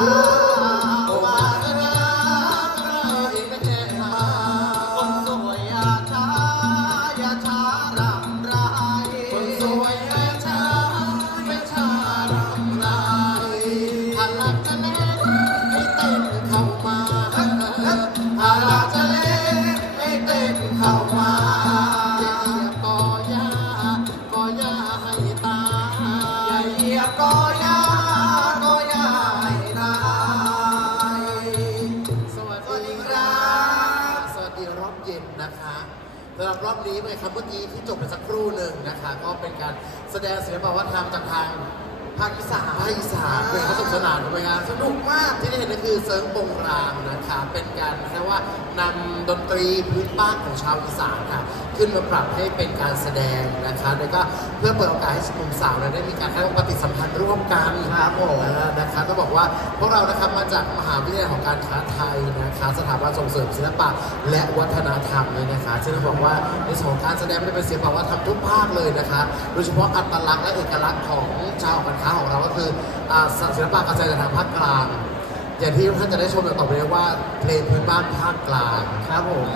ว่ นึ่งนะคะก็เป็นการแสดงศิลปวัฒนธรรมจากทางภาคอีสานภาคอีสานเป็นสนุกสนานเป็นงานสนุกมากที่ได้เห็นก็คือเซิร์ฟปงรางนะคะเป็นการแค่ว่านำดนตรีพื้นบ้านของชาวอีสานค่ะ ขึ้นมาปรับให้เป็นการแสดงนะคะแล้วก็เพื่อเปิดโอกาสให้หนุ่มสาวนี่ยได้มีการทำปฏิสัมพันธ์ร่วมกันครับผมนะคะต้องบอกว่าพวกเรานะครับมาจากมหาวิทยาลัยของการค้าไทยนะคะสถาบันส่งเสริมศิลปะและวัฒนธรรมเลยนะคะซึ่งต้องบอกว่าในส่วนของการแสดงไม่เป็นศิลปะวัฒนธรรมทุกภาคเลยนะคะโดยเฉพาะอัตลักษณ์และเอกลักษณ์ของชาวการค้าของเราก็คือศิลปะการแสดงทางภาคกลางอย่างที่ท่านจะได้ชมต่อไปว่าเพลงพื้นบ้านภาคกลางครับผม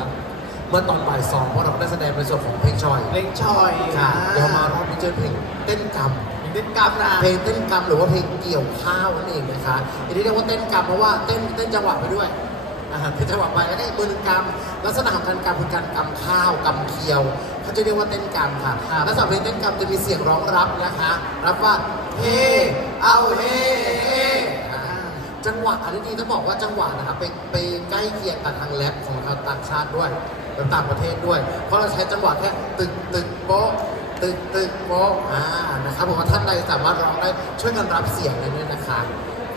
เมื่อตอนบ่ายสองพวกเราก็ได้แสดงในส่วนของเพลงชอยเพลงชอยค่ะเดี๋ยวมารอบนี้เจอเพลงเต้นกรรมเล่นกรรมนะเพลงเต้นกรรมหรือว่าเพลงเกี่ยวข้าวนั่นเองนะคะอันนี้เรียกว่าเต้นกรรมเพราะว่าเต้นเต้นจังหวะไปด้วยอ่าเป็นจังหวะไปแล้วก็อีกมือหนึ่งกรรมลักษณะของการกรรมคือการกรรมข้าวกรรมเคียวเขาจะเรียกว่าเต้นกรรมค่ะและสำหรับเพลงเต้นกรรมจะมีเสียงร้องรับนะคะ รับว่าเฮเอาเฮอ่าจังหวะอันนี้ดีต้องบอกว่าจังหวะนะครับไปไปใกล้เคียงกับทางแรปของทางต่างชาติด้วยหรือต่างประเทศด้วย เพราะเราใช้จังหวะแค่ตึกตึกโป๊ะตึกตึกโป๊ะอ่านะครับผมว่าท่านใดสามารถร้องได้ช่วยกันรับเสียงเลยเนี่ยนะคะ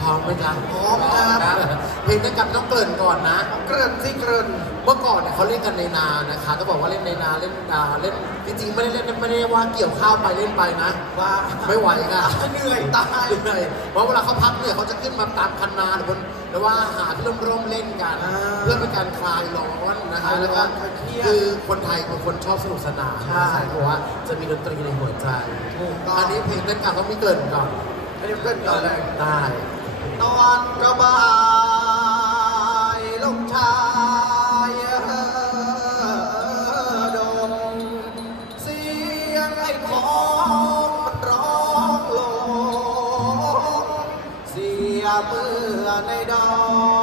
พร้อมไหมจ๊ะพร้อมครับเพลงนั้นกับต้องเกริ่นก่อนนะเกริ่นสิเกริ่น เมื่อก่อนเนี่ยเขาเล่นกันในนานะคะต้องบอกว่าเล่นในนาเล่นนาเล่นจริงๆไม่ได้เล่นไม่ได้ว่าเกี่ยวข้าวไปเล่นไปนะ ว่าไม่ไหวค่ะเหนื่อยตายเหนื่อยเพราะเวลาเขาพักเนี่ยเขาจะขึ้นมาตามคันนาหรือบนหรือว่าหาที่ร่มๆเล่นกันอ่าเพื่อเป็นการคลายร้อนนะคะคลายร้อนแล้วก็คลายเครียดคือคนไทยเป็นคนชอบสนุกสนานใช่เพราะว่าจะมีดนตรีในหัวใจถูกต้องอันนี้เพลงเต้นการต้องมีเกรินก่อนไม่ได้เกริ่นก่อนเลยได้นอนก็บายลงชาย ในดอน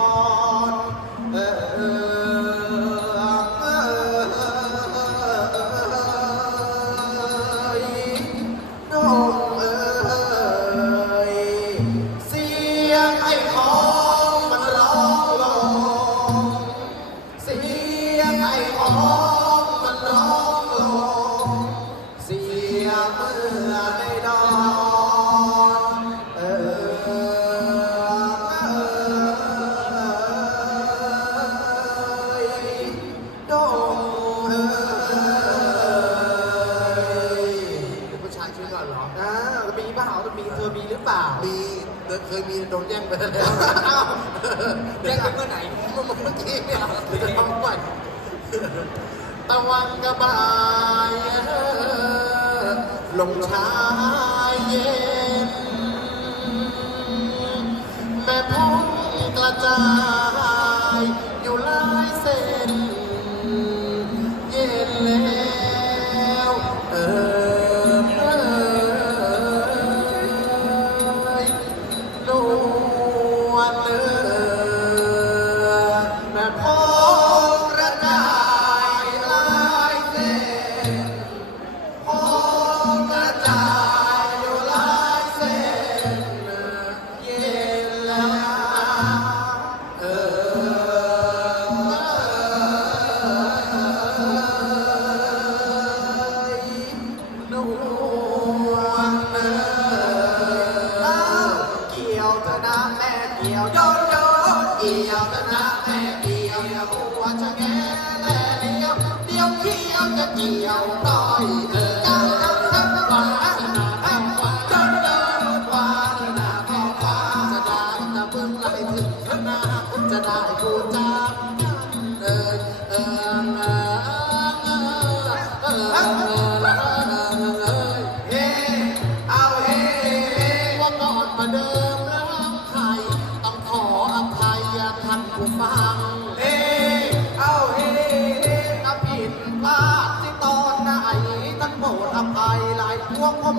มีเธอมีหรือเปล่า มีเคยมีโดนแย่งไปแล้วแจ้งไปเมื่อไหนเมื่อเมื่อกี้เนี่ยเดี๋ยวจะทำใหม่ตะวันกระบายลงชายเย็น แม่พ้องกระจายอยู่หลายเส้น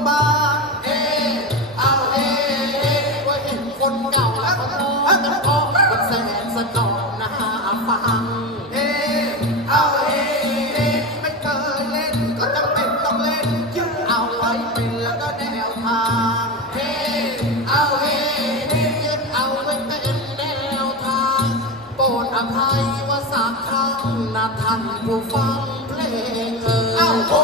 บางเอ๊ะเอาเอ๊ะว่าเห็นคนเก่าแล้วก็ร้องกันเพระมันแสนสะกดหน้าฟังเอ๊ะเอาเอ๊ะไม่เคยเล่นก็จำเป็นต้องเล่นยึดเอาไว้เป็นแล้วก็แนวทางเฮ้เอาเฮ้ยึดเอาไว้เป็นแนวทางโปรดอภัยว่าสักครั้งนะท่านผู้ฟังเพลงเอ่เอาโอ้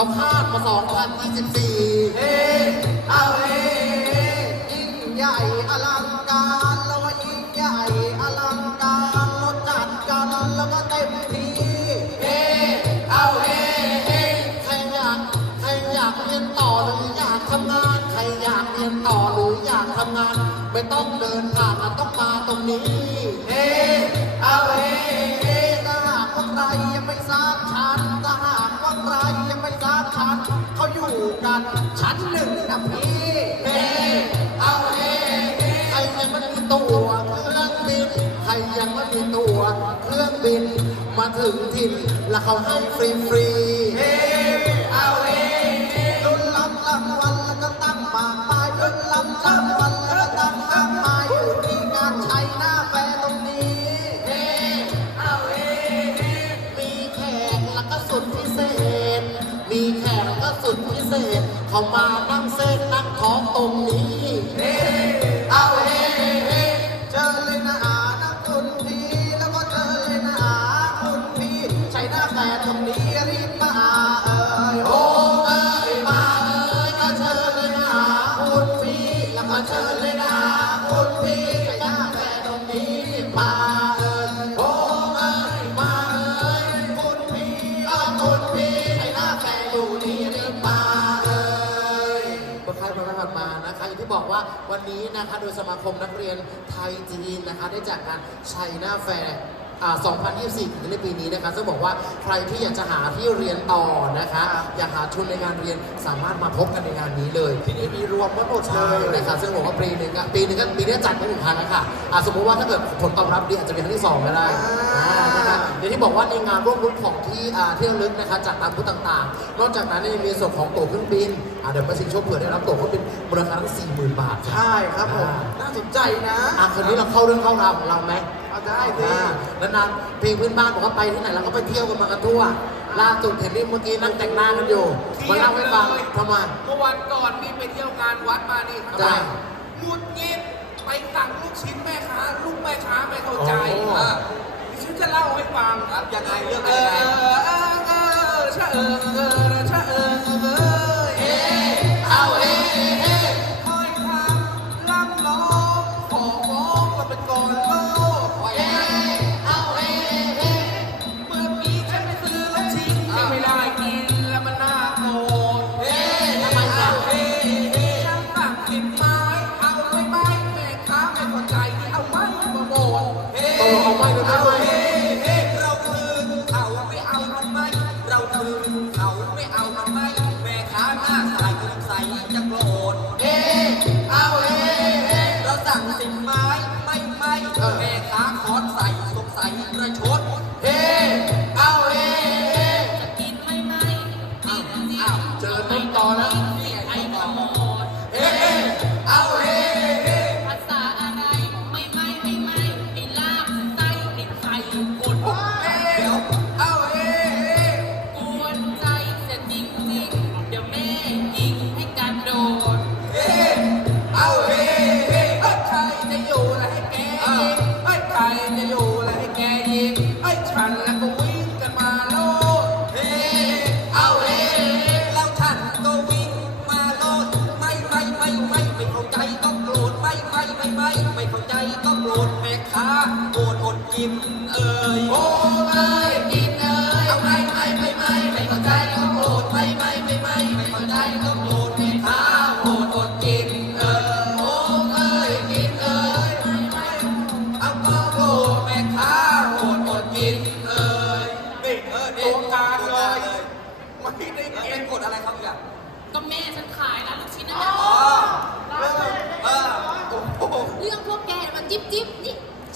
เราคาดมาสองพันยี่สิบสี่เอ๊ะเอาเอ๊ะยิ่งใหญ่อลังการแล้วก็ยิ่งใหญ่อลังการรถจัดกันแล้วก็เต็มที่เฮ้เอาเฮ้เฮ้ใครอยากใครอยากเรียนต่อหรืออยากทำงาน ใครอยากเรียนต่อหรืออยากทำงาน ไม่ต้องเดินผ่านนะต้องมาตรงนี้เอ๊ะเอาเอ๊ะถ้าหากว่าใครยังไม่ทราบชั้นถ้าหาก ว่าใครยังไม่ทราบชั้นเขาอยู่กันชั้นหนึ่งนะพี่เฮ้เอาเฮ้ใครยังไม่มีตั๋วเครื่องบินใครยังไม่มีตั๋วเครื่องบินมาถึงถิ่นแล้วเขาให้ฟรีฟรี ว่าวันนี้นะคะโดยสมาคมนักเรียนไทยจีนนะคะได้จัดการชัยนาแฟร์อ่า2024ในปีนี้นะคะซึ่งบอกว่าใครที่อยากจะหาที่เรียนต่อนะคะ อยากหาทุนในการเรียนสามารถมาพบกันในงานนี้เลยที่นี่มีรวมทั้งหมดเลใช่ยนะคะซึ่งบอกว่าปีหนึ่งอะปีหนึ่งก็ปีนี้จัดไปหนึ่งครั้งแล้วค่ะอะสมมติว่าถ้าเกิดผลตอบรับดีอาจจะมีครั้งที่สองก็ได้ อ่าอ่านะคะเดี๋ยวที่บอกว่าในงานร่วมรุ้นของที่อ่าที่ระลึกนะคะจากตามบูธต่างๆ นอกจากนั้นยังมีส่วนของตั๋วเครื่องบินอะเดี๋ยวมาชิงโชคเผื่อได้รับตั๋วเครื่องบินมูลค่าทั้งสี่หมื่นบาทค่ะใช่ครับผมน่าสนใจนะอะคืนนี้เราเข้าเรื่องเข้าราวของเราไหมเอาได้สิ อ่านานๆเพลงพื้นบ้านบอกว่าไปที่ไหนเราก็ไปเที่ยวกันมากันทั่วล่าสุดเห็นนี่เมื่อกี้นั่งแต่งหน้ากันอยู่มาเล่าให้ฟังทำไม เมื่อวันก่อนนี่ไปเที่ยวงานวัดมานี่จ้ะหงุดหงิดไปสั่งลูกชิ้นแม่ค้าลูกแม่ค้าไม่เข้าใจโอ้เออดิฉัน จะเล่าให้ฟังครับยังไงเรื่องเออะไรอเออเออเออเออ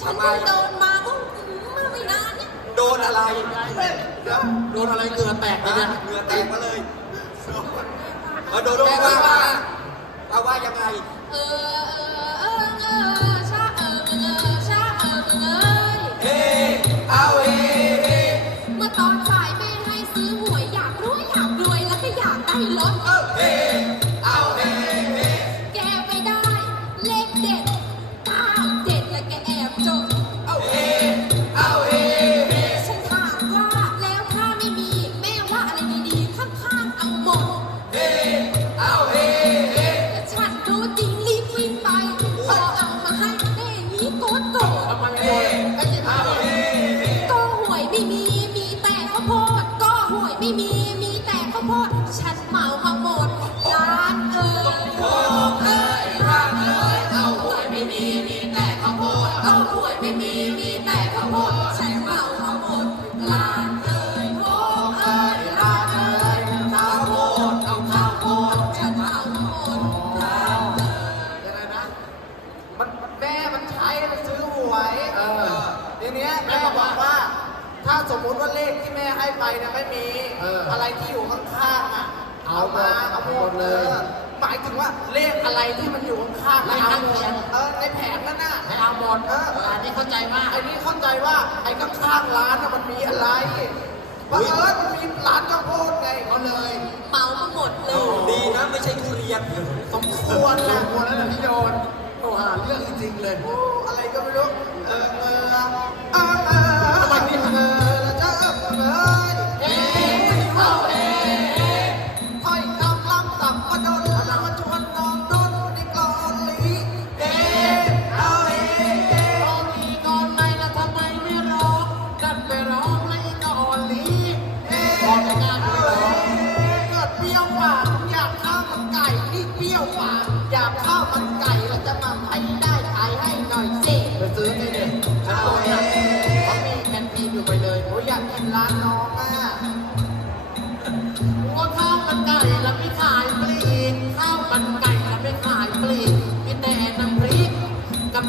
ฉันเโดนมาเพิ่งมื่ไม่นานเนี่ยโดนอะไรโดนอะไรเกืออแตกเลยเนี่ยเกืออแตกมาเลยเอโดนแตกว่าว่ายังไง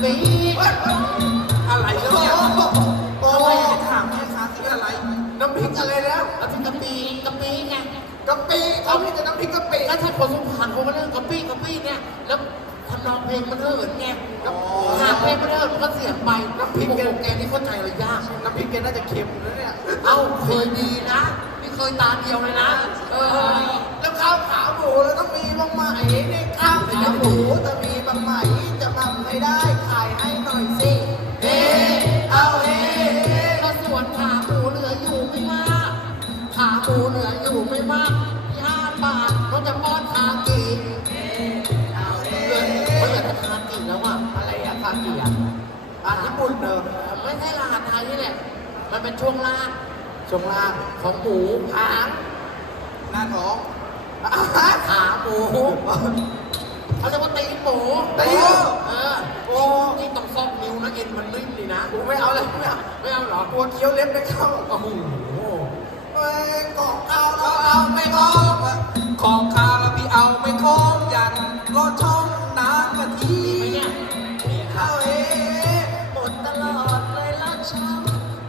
สีเอ้ะไรเนี่โอ้ถามแม่ค้าสีอะไร น้ำพริกอะไรแล้วแล้วที่กะปิกะปิไงกะปิเขาพี่จะน้ำพริกกะปิถ้าคนสุพรรณเขาเรื่องกะปิกะปิเนี่ยแล้วทำนองเพลงมันเหินไงหาเพลงมันเหินมันเสียไปน้ำพริกแกแกนี่เข้าใจเลยยากน้ำพริกแกน่าจะเค็มนะเนี่ย เอ้าเคยดีนะนี่เคยตามเดียวเลยนะแล้วข้าวขาหมูแล้วต้องมีบ้างไหม่ข้าวขาหมูจะมีบ้างไหมจะทำไม่ได้ ก็จะป้อนคากีเพื่อนเพื่อนจะคากีแล้วอะอะไรอะคากีอะอาหารญี่ปุ่นเดิมไม่ใช่อาหารไทยนี่แหละ มันเป็นช่วงล่างช่วงล่างของหมูหางหน้าท้องขาหมูเขาเรียกว่าตีนหมูตีหเออโอ้ยต้องซอกนิ้วนะเอ็นมันนิ่มดีนะไม่เอาเลยไม่เอาไม่เอาหรอกลัวเคี้ยวเล็บได้เข้าโอ้โหเอ้ยกอกเอาเอาเอไม่กอา ของข้าพี่เอาไปโค้งยันรอช่องน้ำกะทิมีข้าวเอหมดตลอดเลยรอช่อง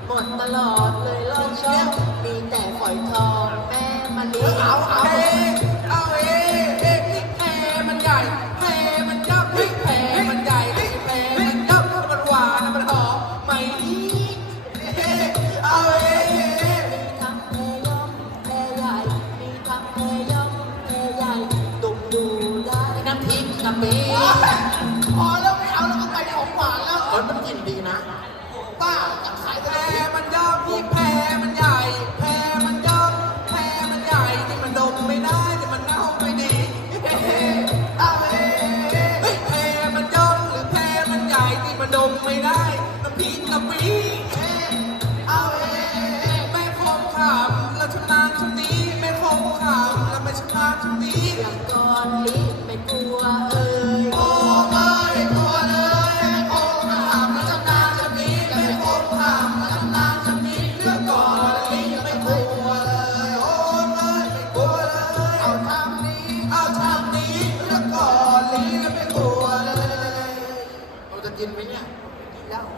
หมดตลอดเลยรอช่องมีแต่ฝอยทองแม่มะลิเอาเอา ปีเอ๊ะเอไม่คงขำและชำนาญชุดนี้ไม่คงขำและไม่ชำนาญชุดนี้ ละอนลิเป็น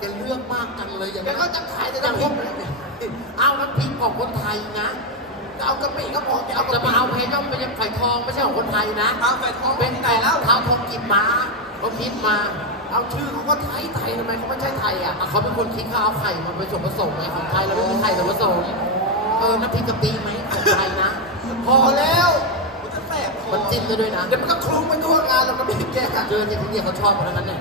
จะเลือกมากกันเลยอย่างแล้นั้วนก็จะขายแต่ได้พพววกกเอาน้ำพิกของคนไทยนะเอากระปิก็พอจะเอากะจะปิมาเอาเพชรย่อมเป็นไข่ทองไม่ใช่ของคนไทยนะ เอาไข่ทองเป็นนแต่แล้แล้ววเท้าทองกิบม้าเขาคิดมา เอาชื่อเขาก็ไทยไทยทำไมเขาไม่ใช่ไทยอะเขาเป็นคนคิดเขาเอาไข่มาผสมผสมไงของไทยเราไม่มีไข่แต่ผสมเออน้ำพริกกะปิไหมของไทยนะพอแล้วมันจะแสบคอมันจิ้มไปด้วยนะเดี๋ยวมันก็คลุกไปทั่วงานแล้วมันไม่แก้เจอเนี่ยที่เนี่ยเขาชอบเพราะนั้นเนี่ย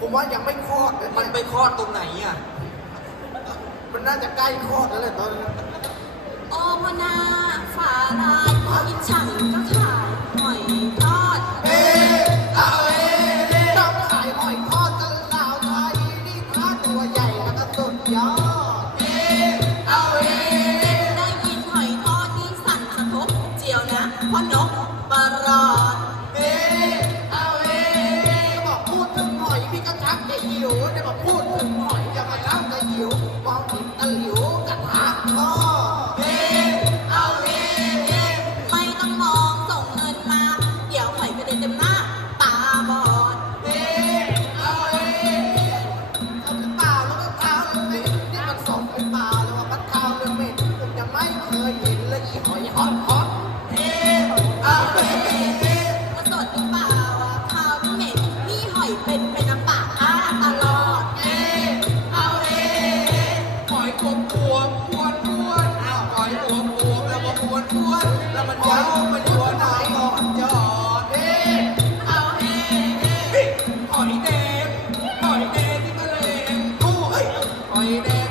ผมว่ายังไม่คลอดมันไปคลอดตรงไหนอะ มันน่าจะใกล้คลอดแล้วแหละตอนนี้นโอพนาฝาลายอิจฉันก็ถ่ายหอยทอด On.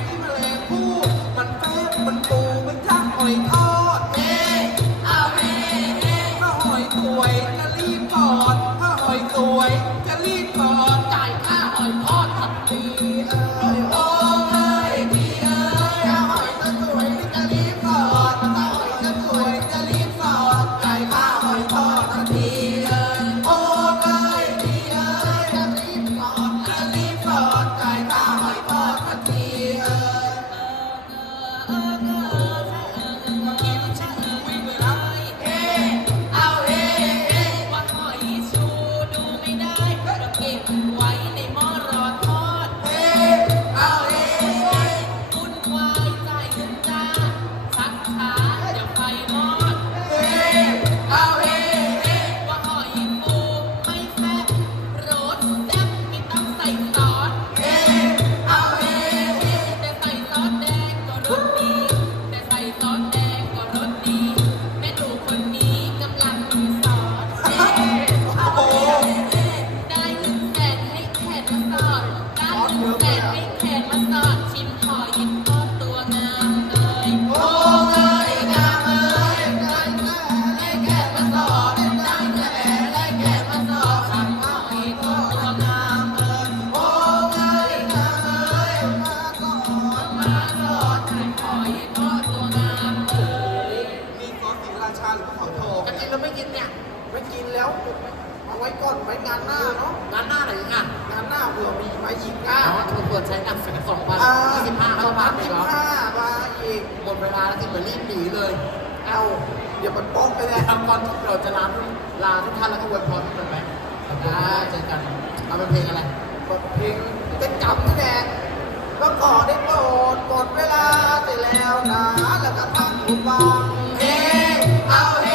Oh.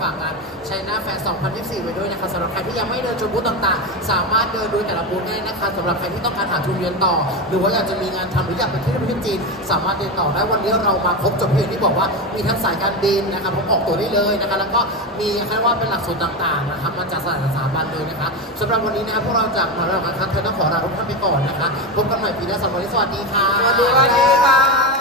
ฝากงานชัยนาแฟร์2024 ไว้ด้วยนะคะสำหรับใครที่ยังไม่เดินชมบูธต่างๆ สามารถเดินดูแต่ละบูธได้นะคะสำหรับใครที่ต้องการหาทุนเรียนต่อ หรือว่าอยากจะมีงานทำหรืออยากไปเที่ยวประเทศจีน สามารถติดต่อได้วันนี้เรามาครบจบเพียงที่บอกว่ามีทั้งสายการบินนะคะผมออกตัวได้เลยนะคะแล้วก็มีแค่ว่าเป็นหลักสูตรต่างๆนะคะมาจากสถานสถาบันเลยนะคะสำหรับวันนี้นะคะพวกเราจากมหาวิทยาลัยการค้าเธอต้องขอลาทุกท่านไปก่อนนะคะพบกันใหม่ปีหน้าสำหรับวันนี้สวัสดีค่ะสวัสดีค่ะ